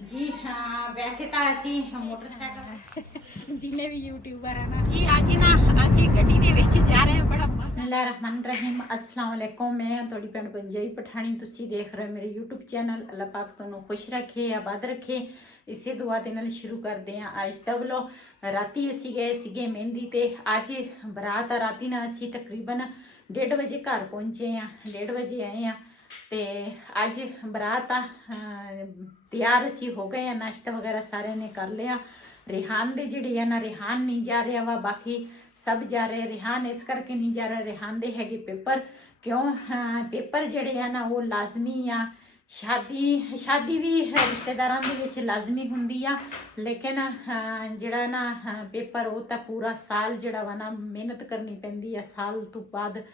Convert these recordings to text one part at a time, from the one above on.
जी हाँ, वैसे तो असी मोटरसाइकिल जिन्हें भी यूट्यूबर है ना जी आज ना असी गड्डी दे विच जा रहे हैं। बड़ा बिस्मिल्लाहिर्रहमानिर्रहीम अस्सलाम वालेकुम। मैं थोड़ी भैन पंजाबी पठानी, तुसी देख रहे हो मेरे यूट्यूब चैनल। अल्लाह पाक तुहानू खुश रखे, आबाद रखे, इसे दुआ दे नाल शुरू करते हैं आज दा व्लॉग। राती असी गए सीगे मेहंदी ते अज बरात आ। राती ना असी तकरीबन 1:30 बजे घर पहुंचे हैं, 1:30 बजे आए हैं ते अज बरात आ। तैयार असी हो गए हैं, नाश्ता वगैरह सारे ने कर लिया। रिहान दे जिहड़े है ना, रिहान नहीं जा रहा वा, बाकी सब जा रहे। रिहान इस करके नहीं जा रहा, रिहान दे हैगे पेपर। क्यों पेपर जिहड़े है ना वो लाजमी आ। शादी भी रिश्तेदारां दे विच लाजमी हुंदी आ, लेकिन जिहड़ा ना पेपर वो तो पूरा साल जिहड़ा वा ना मेहनत करनी पैंदी आ। साल तो बाद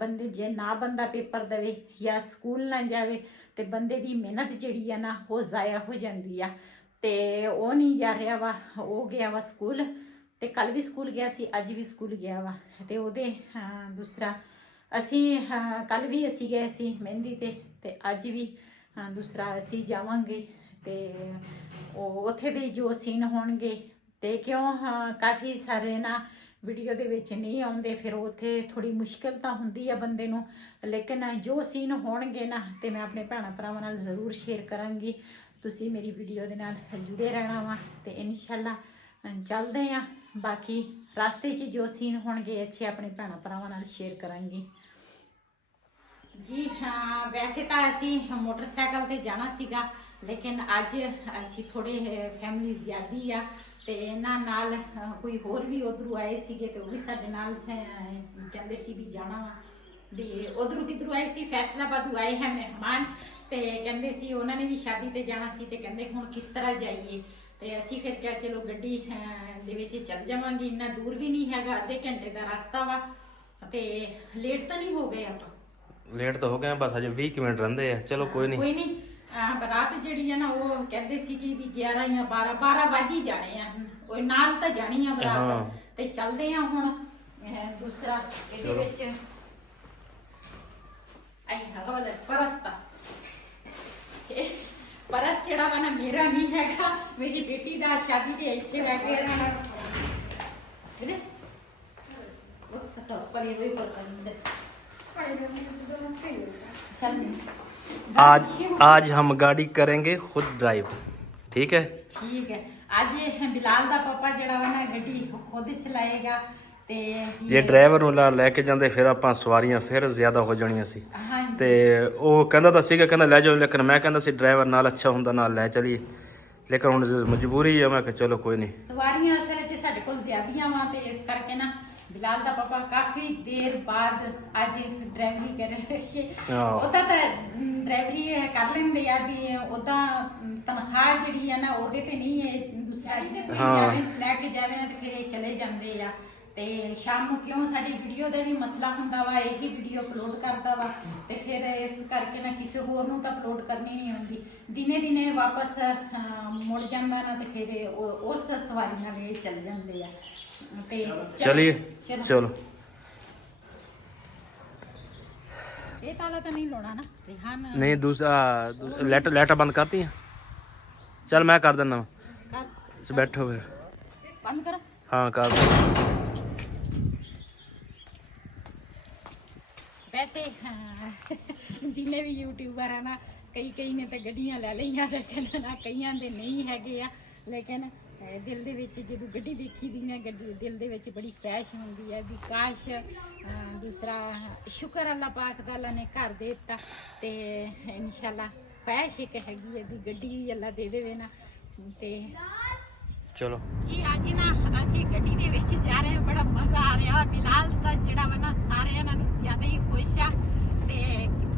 बंदे जे ना बंदा पेपर देवे या स्कूल ना जावे तो बंदे की मेहनत जिहड़ी है ना वो ज़ाया हो जाती है। तो वो नहीं जा रहा वा, वो गया वा स्कूल। तो कल भी स्कूल गया सी, अज भी स्कूल गया वा। तो वो दूसरा असी कल भी असी गए सी मेहंदी ते अज भी दूसरा असी जावांगे। तो उत्थे दे जो सीन होणगे ते क्यों काफ़ी सारे ना वीडियो दे विच नहीं आउंदे, फिर उत्थे थोड़ी मुश्किल तो हुंदी है बंदे नूं। लेकिन जो सीन होणगे ना ते मैं अपने भैणां भरावां नाल जरूर शेयर करांगी। तुसी मेरी वीडियो दे नाल जुड़े रहना वा ते इंशाअल्लाह चलदे आ। बाकी रास्ते च जो सीन होणगे अच्छे अपने भैणां भरावां नाल शेयर करांगी। जी हाँ, वैसे तो असी मोटरसाइकिल ते जाना सीगा, लेकिन अज असी थोड़े फैमिली ज़्यादा आ ते इन्हां नाल कोई होर भी उधरों आए सीगे ते वो भी साडे नाल कहंदे सी भी जाना वा। भी उधरों किधरों आए सी, फैसलाबादों आए हैं मेहमान ते कहंदे सी उन्होंने भी शादी ते जाना सी ते कहंदे हुण किस तरह जाइए। ते असी फिर क्या चलो गड्डी दे विच चल जावांगे, इन्ना दूर भी नहीं हैगा, आधे घंटे का रास्ता वा। ते लेट तो नहीं हो गए आप? लेट तो हो गए, बस अजे 20 मिनट रहिंदे आ। चलो कोई नहीं। बरात जिहड़ी है ना वो कहते सी कि भी 11 या 12 वज ही जाने आ, कोई नाल तो जानी आ बरात। ते चलदे आ हुण दूसरा इहदे विच आई हवाले परस्ता परस जिहड़ा वा ना मेरा नहीं हैगा, मेरी बेटी दा शादी ते इत्थे लैके आना इहदे वो सता पर ये पर अंदर चल नहीं। आज हम गाड़ी करेंगे खुद ड्राइव, ठीक है? ठीक है। आज बिलाल दा पापा जड़ा वा ना गड्डी खुद चलाएगा ते जे ड्राइवर ਨੂੰ ਲੈ ਕੇ ਜਾਂਦੇ ਫਿਰ ਆਪਾਂ ਸਵਾਰੀਆਂ ਫਿਰ ਜ਼ਿਆਦਾ ਹੋ ਜਾਣੀਆਂ ਸੀ। ਤੇ ਉਹ ਕਹਿੰਦਾ ਤਾਂ ਸੀਗਾ, ਕਹਿੰਦਾ ਲੈ ਜਾਓ, ਲੇਕਿਨ ਮੈਂ ਕਹਿੰਦਾ ਸੀ ਡਰਾਈਵਰ ਨਾਲ ਅੱਛਾ ਹੁੰਦਾ ਨਾਲ ਲੈ ਚਲੀਏ, ਲੇਕਿਨ ਹੁਣ ਮਜਬੂਰੀ ਆ। ਮੈਂ ਕਿਹਾ ਚਲੋ ਕੋਈ ਨਹੀਂ। ਸਵਾਰੀਆਂ ਅਸਲ ਵਿੱਚ ਸਾਡੇ ਕੋਲ ਜ਼ਿਆਦੀਆਂ ਵਾ ਤੇ ਇਸ ਕਰਕੇ ਨਾ बिलाल दा पापा काफी देर बाद आज ड्राइवरी कर रहे। ओदा तो ड्राइवरी कर लेंदे आ, भी ओदा तनख्वाह जिहड़ी है ना ओदे ते नहीं है, दूसरा लैके जावे ना ते फिर चले जांदे आ। ते शाम नूं क्यों साडी वीडियो दा भी मसला हुंदा वा, यही वीडियो अपलोड करदा वा ते फिर इस करके ना किसी होर नूं तां अपलोड करनी नहीं हुंदी। दिने दिने वापस मुड़ जांदा ना ते फिर उस सवारी नाल चल जांदे आ। चलिए चलो। ये ताला तो नहीं लोना ना रिहान? नहीं, दूसरा लाइट बंद करती हैं। चल मैं कर देना, बैठो फिर। बंद करो। हाँ कर दो। वैसे जिन्हें भी यूट्यूबर है ना कई ने तो गड्डियां ले लिया, लेकिन ना कईयां दे नहीं हैगे आ। लेकिन दिल दे विच जदों गड्डी देखी दी ना, गड्डी दिल दे विच बड़ी ख्वाहिश हुंदी है भी काश दूसरा शुक्र अल्लाह पाक दा अल्लाह ने घर दे दित्ता ते इंशाल्लाह ख्वाहिश एक हैगी है भी गड्डी भी अल्लाह दे देवे ना। ते चलो जी अज ना असी गड्डी दे विच जा रहे हैं, बड़ा मज़ा आ रहा। बिलाल दा जिहड़ा वा ना सारे नालों ज़्यादा ही खुश आ ते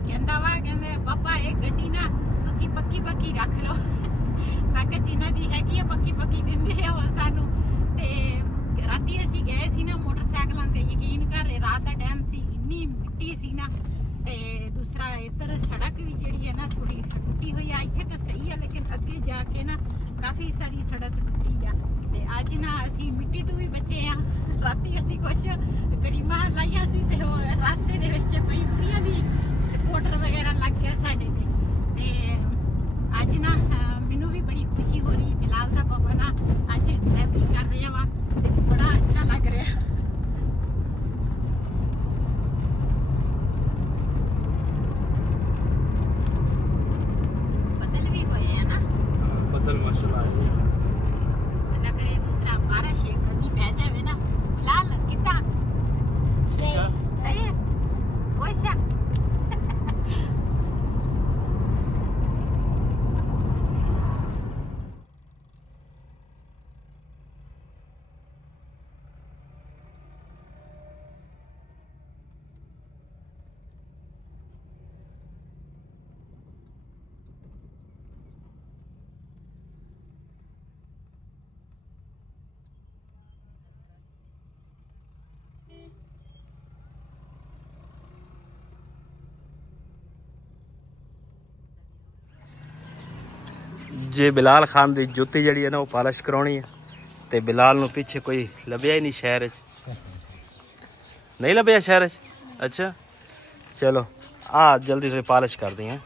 कहंदा वा कहंदे पापा ये गड्डी ना तुसी पक्की रख लो। मैं कहा जिन्हां दी हैगी पक्की दिंदे आ सानू। ते राती असी गए सी ना मोटरसाइकिलां ते, यकीन कर रात दा टाइम सी, इन्नी मिट्टी सी ना। ते दूसरा इधर सड़क भी जिहड़ी है ना थोड़ी टुटी हुई आ, इत्थे तो सही है लेकिन अगे जाके ना काफ़ी सारी सड़क टुटी आ। ते अज ना असी मिट्टी तो भी बचे आ। राती असी कुछ गरीमां लाइया सी ते रास्ते दे विच कोई कुड़ियां दी पोटर वगैरह लग गया साडे ते अज ना मैनू भी ਹੋ ਰਹੀ ਫਿਲਹਾਲ ਤਾਂ ਪਾਪਾ ਨਾ ਅੱਜ ਡਰਾਈਵਿੰਗ ਕਰ ਰਹੇ ਵਾ ਤੇ ਬੜਾ ਅੱਛਾ ਲੱਗ ਰਿਹਾ। ਬੱਦਲ ਵੀ ਹੋਏ ਆ ਨਾ, ਬੱਦਲ ਮਾਸ਼ਾਅੱਲਾ ਆਏ ਹੋਏ ਆ। ਨਾ ਕਰੇ ਦੂਸਰਾ ਬਾਰਿਸ਼ ਕਦੀ ਪੈ ਜਾਵੇ ਨਾ। ਫਿਲਹਾਲ ਕਿੱਦਾਂ ਸਹੀ ਹੈ ਵੈਸਾ। ਜੇ ਬਿਲਾਲ ਖਾਨ ਦੀ ਜੁੱਤੀ ਜਿਹੜੀ ਹੈ ਨਾ ਉਹ ਪਾਲਿਸ਼ ਕਰਾਉਣੀ ਹੈ ਤੇ ਬਿਲਾਲ ਨੂੰ ਪਿੱਛੇ ਕੋਈ ਲੱਭਿਆ ਹੀ ਨਹੀਂ ਸ਼ਹਿਰ 'ਚ। ਨਹੀਂ ਲੱਭਿਆ ਸ਼ਹਿਰ 'ਚ? ਅੱਛਾ ਚਲੋ ਆ ਜਲਦੀ ਥੋੜੀ ਪਾਲਿਸ਼ ਕਰਦੇ ਹਾਂ।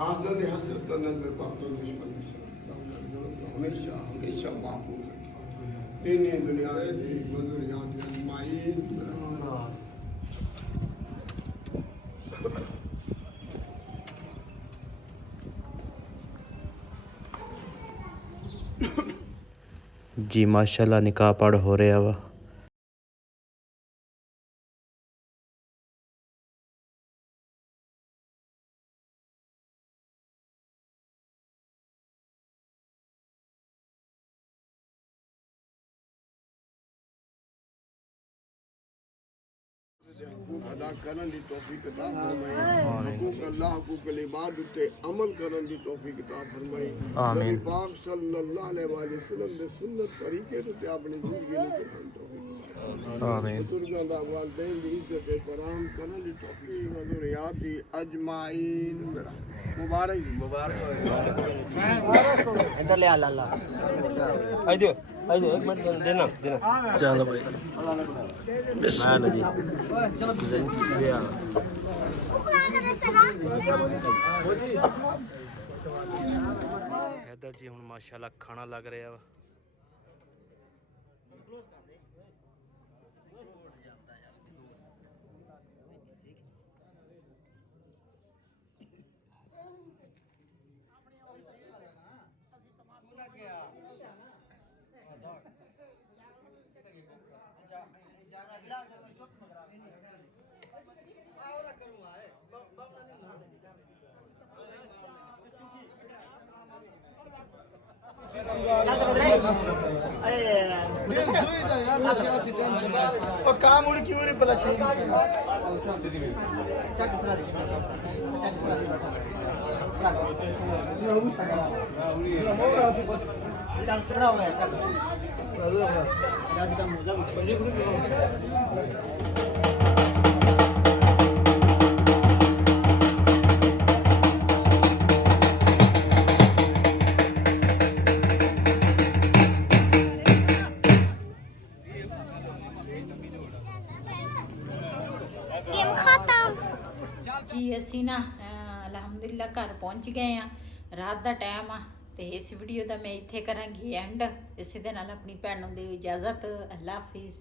हासिल हसरत का नजर पापा दुश्मन हमेशा हमेशा महफूज तीन दुनिया दी मजूरियात अजमाइन जी माशाल्लाह निकाह पढ़ हो रहा वा। हकूक अदा करन दी तौफीक अता फरमाई हकूक अल्लाह हकूक इबाद उते अमल करन दी तौफीक अता फरमाई आमीन। नबी पाक सल्लल्लाहु अलैहि वसल्लम दे सुन्नत तरीके ते अपनी जिंदगी में करन तौफीक आमीन। बुजुर्गों दा वालिदैन दी इज्जत एहतराम करन दी तौफीक मज़ूरियात दी अजमाइन मुबारक इधर ले अल्लाह आइए एक मिनट देना चलो भाई बिस्मिल्लाह जी हैदर जी हुण माशाल्लाह खाना लग रहा वा। काम उड़ क्यों रे पला छे जी ਅਸੀਂ ਨਾ ਅਲਹਮਦੁਲਿਲਾ ਘਰ ਪਹੁੰਚ ਗਏ ਆ। ਰਾਤ ਦਾ ਟਾਈਮ ਆ ਤੇ ਇਸ ਵੀਡੀਓ ਦਾ ਮੈਂ ਇੱਥੇ ਕਰਾਂਗੀ ਐਂਡ ਇਸੇ ਦੇ ਨਾਲ ਆਪਣੀ ਭੈਣ ਨੂੰ ਦੇ ਇਜਾਜ਼ਤ। ਅੱਲਾ ਹਾਫਿਜ਼।